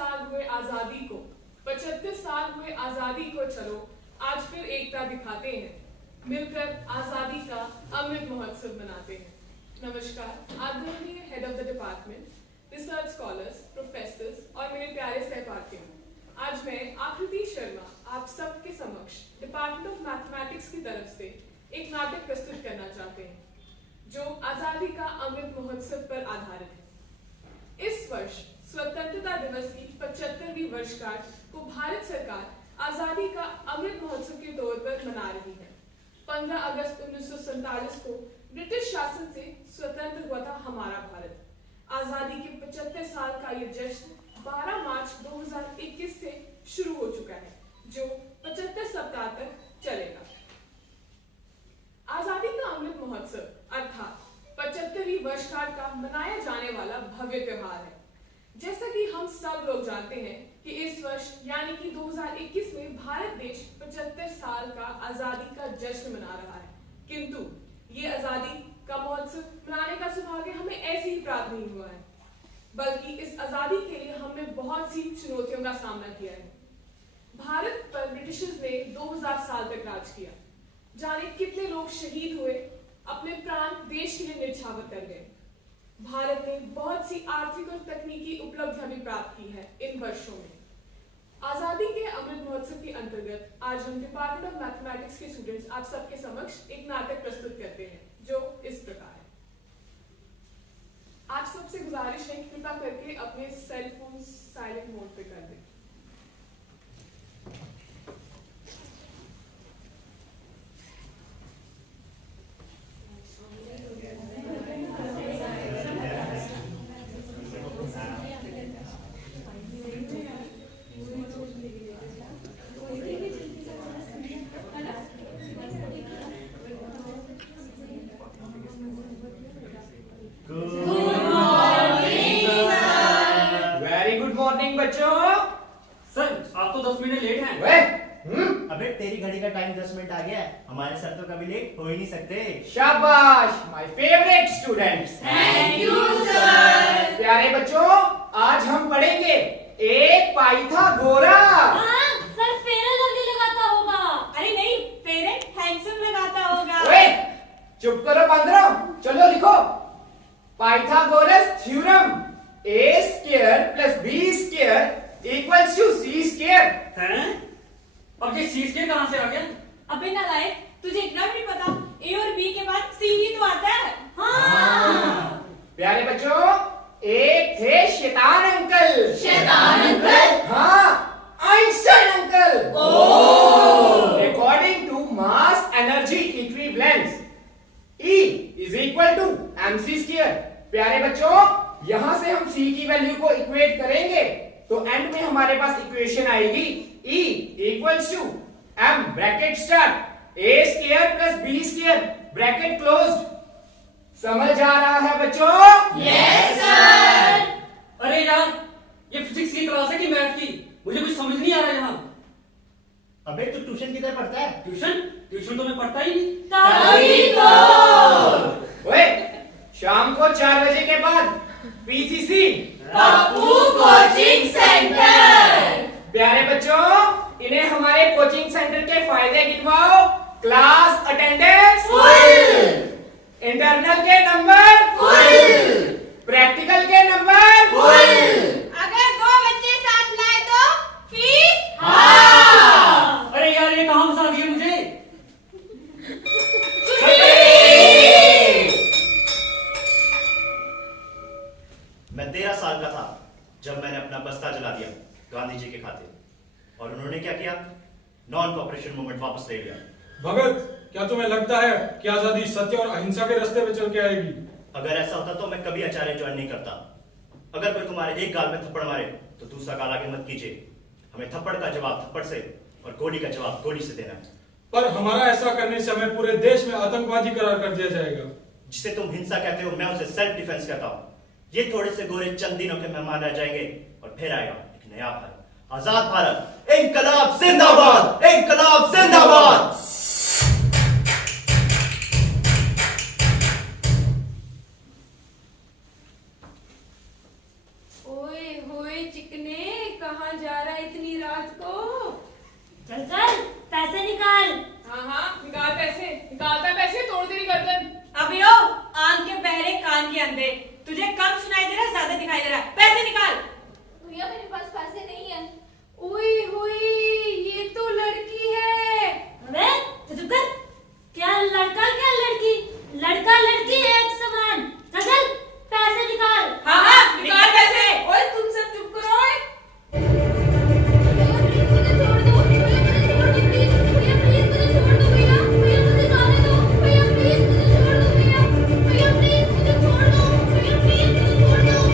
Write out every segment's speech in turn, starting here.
साल हुए आजादी को 75 साल हुए आजादी को, चलो आज फिर एकता दिखाते हैं, मिलकर आजादी का अमृत महोत्सव मनाते हैं। नमस्कार आदरणीय head of the department, research scholars, professors और मेरे प्यारे सहपाठियों, आज मैं आकृति शर्मा आप सबके समक्ष डिपार्टमेंट ऑफ मैथमेटिक्स की तरफ से एक नाटक प्रस्तुत करना चाहते हैं जो आजादी का अमृत महोत्सव पर आधारित है। इस वर्ष स्वतंत्रता दिवस की 75वीं वर्षगांठ को भारत सरकार आजादी का अमृत महोत्सव के तौर पर मना रही है। 15 अगस्त 1947 को ब्रिटिश शासन से स्वतंत्र हुआ था हमारा भारत। आजादी के 75 साल का ये जश्न 12 मार्च 2021 से शुरू हो चुका है, जो 75 सप्ताह तक चलेगा। आजादी का अमृत महोत्सव अर्थात 75वीं वर्षगांठ का मनाया जाने वाला भव्य त्योहार है। जैसा कि हम सब लोग जानते हैं कि इस वर्ष यानी कि 2021 में भारत देश 75 साल का आजादी का जश्न मना रहा है, किंतु ये आजादी का महोत्सव मनाने का सौभाग्य हमें ऐसे ही प्राप्त नहीं हुआ है, बल्कि इस आजादी के लिए हमने बहुत सी चुनौतियों का सामना किया है। भारत पर ब्रिटिशर्स ने 2000 साल तक राज किया। जाने कितने लोग शहीद हुए, अपने प्राण देश के लिए न्यौछावर कर गए। भारत ने बहुत सी आर्थिक और तकनीकी उपलब्धियां भी प्राप्त की है इन वर्षों में। आजादी के अमृत महोत्सव के अंतर्गत आज हम डिपार्टमेंट ऑफ मैथमेटिक्स के स्टूडेंट्स आप सबके समक्ष एक नाटक प्रस्तुत करते हैं जो इस प्रकार है। आप सबसे गुजारिश है कि कृपया करके अपने सेल फोन साइलेंट मोड पे कर दें। अबे तेरी घड़ी का टाइम 10 मिनट आ गया है। हमारे सर तो कभी लेट हो ही नहीं सकते। शाबाश my favourite students. Thank you sir. प्यारे बच्चों, आज हम पढ़ेंगे एक पाइथागोरा। सर फेयर लवली लगाता होगा। अरे नहीं, फेयर हैंडसम लगाता होगा। ओए चुप करो बंदरों, चलो लिखो। Pythagoras theorem a square plus b square equals to c square। हैं? अब ये सी स्क्वायर कहां से आ गया? अबे नालायक, तुझे इतना भी नहीं पता a और b के बाद c ही तो आता है। हाँ। प्यारे बच्चों, एक थे शैतान अंकल। शैतान अंकल? हाँ, Einstein uncle. According to mass energy equivalence, E is equal to mc square। प्यारे बच्चों, यहां से हम c की वैल्यू को इक्वेट करेंगे तो एंड में हमारे पास इक्वेशन आएगी E equals to m bracket start a square plus b square bracket closed. समझ आ रहा है बच्चों? Yes sir. अरे यार, ये फिजिक्स की क्लास है कि मैथ की? मुझे कुछ समझ नहीं आ रहा यहाँ। अबे तू ट्यूशन किधर पढ़ता है? ट्यूशन तो मैं पढ़ता ही नहीं। तभी तो। ओए, शाम को 4 बजे के बाद पीसीसी पप्पू कोचिंग सेंटर। प्यारे बच्चों, इन्हें हमारे कोचिंग सेंटर के फायदे गिनवाओ। क्लास अटेंडेंस फुल, इंटरनल के नंबर फुल, प्रैक्टिकल के नंबर फुल। अगर 2 बच्चे साथ लाए तो फीस हाफ। अरे यार, ये कहाँ फंसा दिया मुझे? मैं 13 साल का था जब मैंने अपना बस्ता जला दिया गांधी जी के खातिर, और उन्होंने क्या किया? नॉन कॉपरेशन मूवमेंट वापस ले लिया। भगत, क्या तुम्हें लगता है कि आजादी सत्य और अहिंसा के रास्ते पे चल के आएगी? अगर ऐसा होता तो मैं कभी आचार्य ज्वाइन नहीं करता। अगर कोई तुम्हारे एक गाल में थप्पड़ मारे तो दूसरा गाल आगे मत कीजिए। हमें थप्पड़ का जवाब थप्पड़ से और गोली का जवाब गोली से देना है। पर हमारा ऐसा करने से हमें पूरे देश में आतंकवादी करार कर दिया जाएगा। जिसे तुम हिंसा कहते हो, मैं उसे सेल्फ डिफेंस कहता हूँ। ये थोड़े से गोरे चंद दिनों के मेहमान रह जाएंगे और फिर आएगा एक नया भारत, आजाद भारत। इंकलाब जिंदाबाद, इंकलाब जिंदाबाद। ओए होए चिकने, चल चल पैसे निकाल। हाँ हाँ निकाल पैसे, निकालता पैसे तोड़ तेरी गर्दन। अबे ओ आंख के बहरे कान के अंधे, तुझे कम सुनाई दे रहा है ज्यादा दिखाई दे रहा है? पैसे निकाल। भैया मेरे पास पैसे नहीं है। उई हुई ये तो लड़की है। अबे तो चुप कर। क्या लड़का क्या लड़की, लड़का लड़की एक समान। चल चल पैसे निकाल। हाँ हाँ निकाल पैसे। ओए तुम सब चुप करो। ओए भैया प्लीज मुझे छोड़ दो, भैया प्लीज मुझे छोड़ दो, भैया प्लीज मुझे छोड़ दो, भैया भैया प्लीज मुझे छोड़ दो, भैया प्लीज मुझे छोड़ दो, भैया प्लीज मुझे छोड़ दो।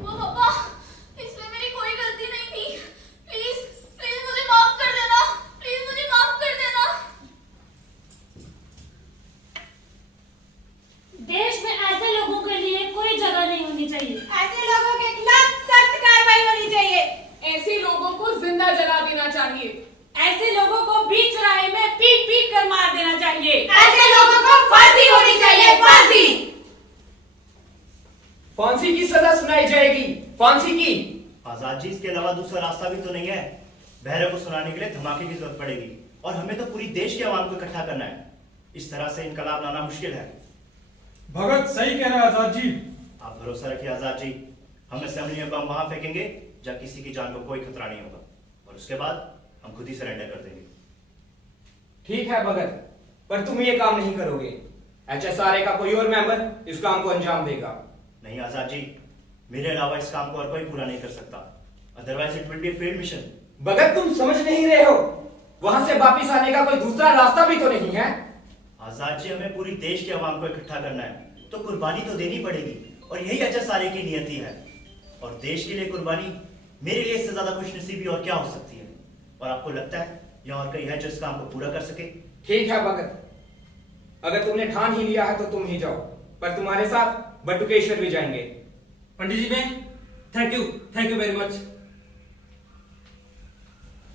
वो पापा, इसमें मेरी कोई गलती नहीं थी। प्लीज प्लीज मुझे माफ कर देना, प्लीज मुझे माफ कर देना। देश में ऐसे लोगों के लिए कोई जगह नहीं होनी चाहिए। ऐसे लोगों के खिलाफ सख्त कार्रवाई होनी चाहिए। ऐसे लोगों को जिंदा जला देना चाहिए। ऐसे लोगों को बीच चौराहे में पीट पीट कर मार देना चाहिए। ऐसे लोगों को फांसी होनी चाहिए, फांसी। फांसी की सजा सुनाई जाएगी, फांसी की। आजाद जी, इसके अलावा दूसरा रास्ता भी तो नहीं है। बहरे को सुनाने के लिए धमाके की जरूरत पड़ेगी और हमें तो पूरी देश के आवाम को इकट्ठा करना है। इस तरह से इनकलाब लाना मुश्किल है। भगत सही कह रहा है आजाद जी। आप भरोसा रखिए आजाद जी, हम असेंबली में बम वहां फेंकेंगे जब किसी की जान को कोई खतरा नहीं होगा और उसके बाद हम खुद ही सरेंडर कर देंगे। ठीक है भगत, पर तुम ये काम नहीं करोगे। HSRA का कोई और मेंबर इस काम को अंजाम देगा। नहीं आजाद जी, मेरे अलावा इस काम को और कोई पूरा नहीं कर सकता। Otherwise it will be a failed mission. Bhagat तुम समझ नहीं रहे हो, वहां से वापिस आने का कोई दूसरा रास्ता भी तो नहीं है। आजाद जी, हमें पूरी देश के आवाम को इकट्ठा करना है तो कुर्बानी तो देनी पड़ेगी और यही HSRA की नियति है। और देश के लिए कुर्बानी मेरे लिए इससे ज्यादा खुशनसीबी और क्या हो सकती है। और आपको लगता है यहाँ और कहीं है जो इस काम को पूरा कर सके? ठीक है भगत, अगर तुमने ठान ही लिया है तो तुम ही जाओ, पर तुम्हारे साथ बटुकेश्वर भी जाएंगे। पंडित जी मैं थैंक यू वेरी मच।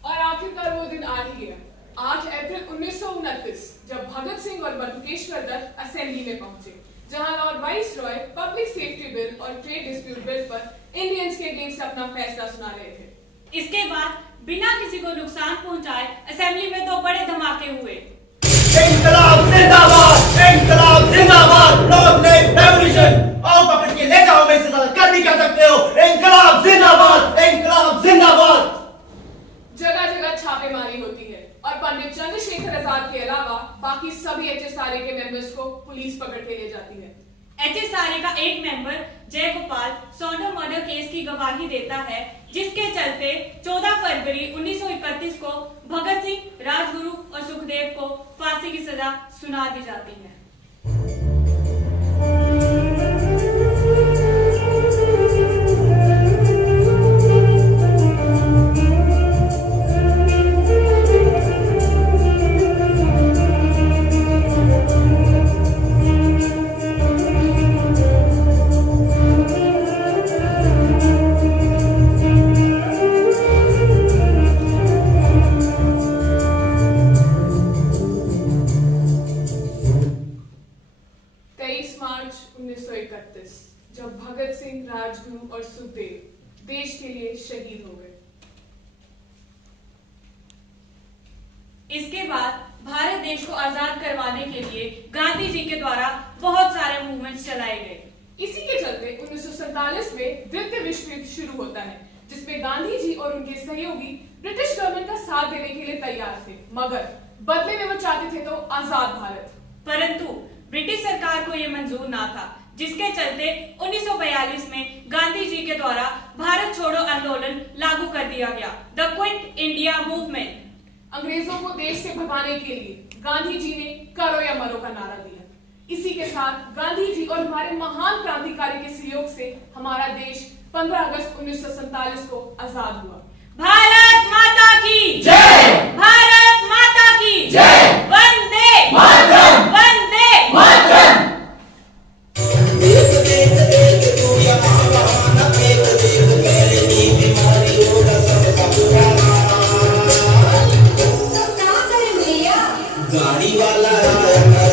और आखिरकार वो दिन आ ही गया, 8 अप्रैल 1929, जब भगत सिंह और बटुकेश्वर दत्त असेंबली में पहुंचे, जहां Lord vice Roy public safety bill और ट्रेड डिस्प्यूट बिल पर इंडियंस के अगेंस्ट अपना फैसला सुना रहे थे। इसके बाद बिना किसी को नुकसान पहुंचाए असेंबली में 2 बड़े धमाके हुए। इंकलाब जिंदाबाद, इंकलाब जिंदाबाद, लॉन्ग लिव रेवोल्यूशन। आओ पकड़ के ले जाओ, मैं इससे ज्यादा कर नहीं कर सकते हो। इंकलाब जिंदाबाद, इंकलाब जिंदाबाद। जगह जगह छापेमारी होती है और पंडित चंद्रशेखर आजाद के अलावा बाकी सभी HSRA के मेंबर्स को पुलिस पकड़ के ले जाती है। HSRA का एक मेंबर जयगोपाल सोंडो मर्डर केस की गवाही देता है, जिसके चलते 14 फरवरी 1931 को भगत सिंह, राजगुरु और सुखदेव को फांसी की सजा सुना दी जाती है। जब भगत सिंह, राजगुरु और सुखदेव देश के लिए शहीद हो गए। इसके बाद भारत देश को आजाद करवाने के लिए गांधी जी के द्वारा बहुत सारे मूवमेंट्स चलाए गए। इसी के चलते 1947 में द्वितीय विश्व युद्ध शुरू होता है, जिसमें गांधी जी और उनके सहयोगी ब्रिटिश गवर्नमेंट का साथ देने के लिए तैयार थे, मगर बदले में वो चाहते थे तो आजाद भारत। परंतु ब्रिटिश सरकार को यह मंजूर ना था, जिसके चलते 1942 में गांधी जी के द्वारा भारत छोड़ो आंदोलन लागू कर दिया गया, द क्विट इंडिया मूवमेंट। अंग्रेजों को देश से भगाने के लिए गांधी जी ने करो या मरो का नारा दिया। इसी के साथ गांधी जी और हमारे महान क्रांतिकारी के सहयोग से हमारा देश 15 अगस्त 1947 को आजाद हुआ। भारत माता की जय! भारत माता की जय! वंदे मातरम! वंदे मातरम! तो क्या करें भैया? गाड़ी वाला आया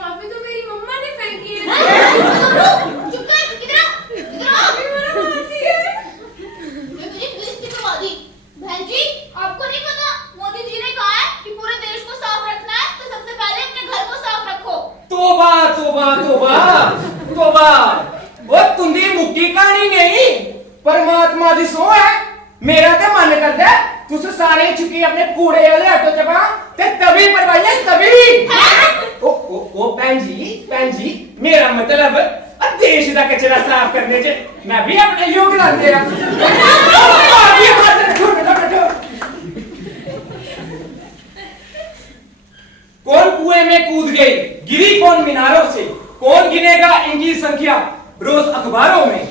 लिफाफे तो मेरी मम्मा ने फेंकी है। चुप कर, इधर आ, इधर आ। अभी मेरा मारती है। मैं तुझे बेइज्जती करवा दी। बहन जी, आपको नहीं पता मोदी जी ने कहा है कि पूरे देश को साफ रखना है तो सबसे पहले अपने घर को साफ रखो। तोबा तोबा तोबा तोबा, वो तुंदी मुक्की कहानी नहीं, परमात्मा दी सो है। मेरा तो मन करदा है तुस सारे चुकी अपने कूड़े वाले ऑटो च पा ते तभी परवाइए तभी। ओ भैन जी मेरा मतलब देश का कचरा साफ करने च मैं भी अपना योगदान दे रहा। कौन कुएं में कूद गई, गिरी कौन मीनारों से, कौन गिनेगा इनकी संख्या रोज अखबारों में।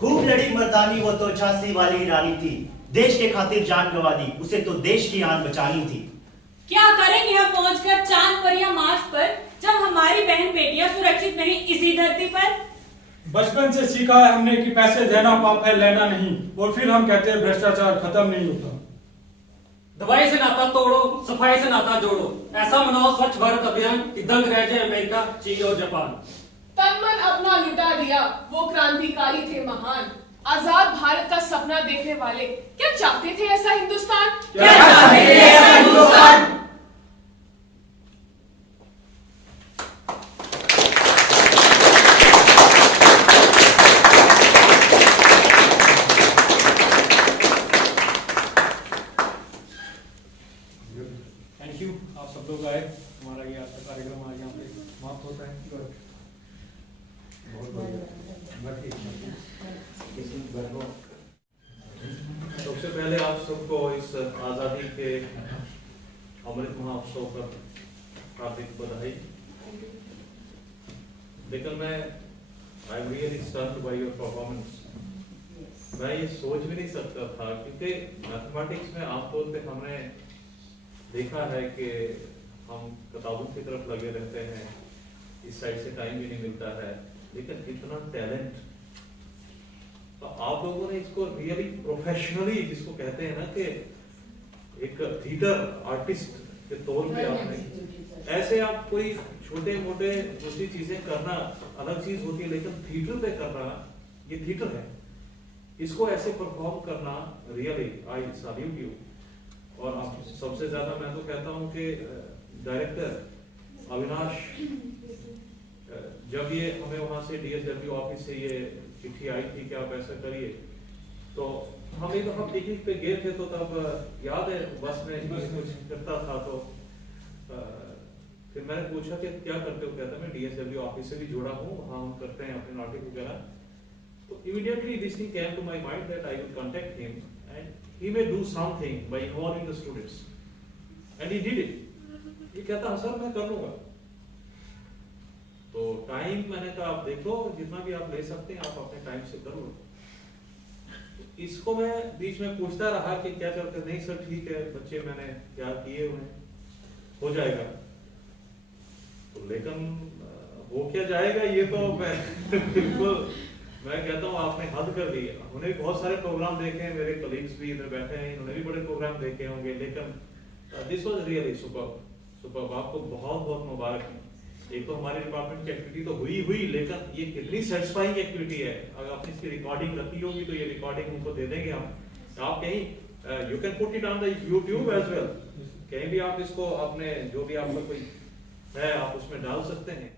खूब लड़ी मर्दानी, वो तो झांसी वाली रानी थी, देश के खातिर जान गंवा दी, उसे तो देश की आन बचानी थी। क्या करेंगे हम पहुंचकर चांद पर या मार्स पर, जब हमारी बहन बेटियां सुरक्षित नहीं इसी धरती पर। बचपन से सीखा है हमने कि पैसे देना पाप है, लेना नहीं, और फिर हम कहते हैं भ्रष्टाचार खत्म नहीं होता। दवाई से नाता तोड़ो, सफाई से नाता जोड़ो, ऐसा मनाओ स्वच्छ भारत अभियान कि दंग रह जाए अमेरिका, चीन और जापान। तन मन अपना लुटा दिया, वो क्रांतिकारी थे महान। आजाद भारत का सपना देखने वाले क्या चाहते थे ऐसा हिंदुस्तान? क्या चाहते थे ऐसा हिंदुस्तान? थैंक यू, आप सब लोग आए। हमारा ये आज का कार्यक्रम आज यहाँ पे समाप्त होता है। बहुत बढ़िया। सबसे पहले आप सबको इस आजादी के अमृत महोत्सव पर हार्दिक बधाई। लेकिन मैं I am really stunned by your performance. मैं ये सोच भी नहीं सकता था, क्योंकि मैथमेटिक्स में आमतौर पे हमने देखा है कि हम किताबों की तरफ लगे रहते हैं, इस साइड से टाइम भी नहीं मिलता है, लेकिन इतना टैलेंट तो आप लोगों ने इसको रियली प्रोफेशनली, जिसको कहते हैं ना कि एक थिएटर आर्टिस्ट के तौर पे आपने ऐसे, आप कोई छोटे मोटे दूसरी चीजें करना अलग चीज होती है, लेकिन थिएटर पे करना ये थिएटर है, इसको ऐसे परफॉर्म करना रियली आई सैल्यूट यू। और आप सबसे ज्यादा मैं तो कहता हूं कि डायरेक्टर अविनाश, जब ये हमें वहां से DSW ऑफिस से ये चिट्ठी आई थी कि आप ऐसा करिए, तो हम एक दफा पिकनिक पे गए थे, तो तब याद है बस में कुछ करता था, तो फिर मैंने पूछा कि क्या करते हो, कहता मैं DSW ऑफिस से भी जुड़ा हूँ, वहाँ हम करते हैं अपने नाटक वगैरह। तो immediately this thing came to my mind that I will contact him and he may do something by involving the students, and he did it. ये कहता सर मैं कर लूंगा। तो टाइम मैंने कहा आप देख लो, जितना भी आप ले सकते हैं आप अपने टाइम से कर लो। इसको मैं बीच में पूछता रहा कि क्या चलते, नहीं सर ठीक है, बच्चे मैंने क्या किए उन्हें हो जाएगा। तो लेकिन हो क्या जाएगा ये तो मैं बिल्कुल मैं कहता हूँ आपने हद कर दी। उन्होंने भी बहुत सारे प्रोग्राम देखे हैं, मेरे कलीग्स भी इधर बैठे हैं, इन्होंने भी बड़े प्रोग्राम देखे होंगे, लेकिन दिस वाज रियली सुपर्ब। आपको बहुत बहुत मुबारक है। एक तो हमारे डिपार्टमेंट की एक्टिविटी तो हुई, लेकिन ये कितनी सेटिस्फाइंग एक्टिविटी है। अगर आपने इसकी रिकॉर्डिंग रखी होगी तो ये रिकॉर्डिंग उनको दे देंगे हम। आप कहीं you can put it on the YouTube as well, कहीं भी आप इसको अपने जो भी आपका कोई है आप उसमें डाल सकते हैं।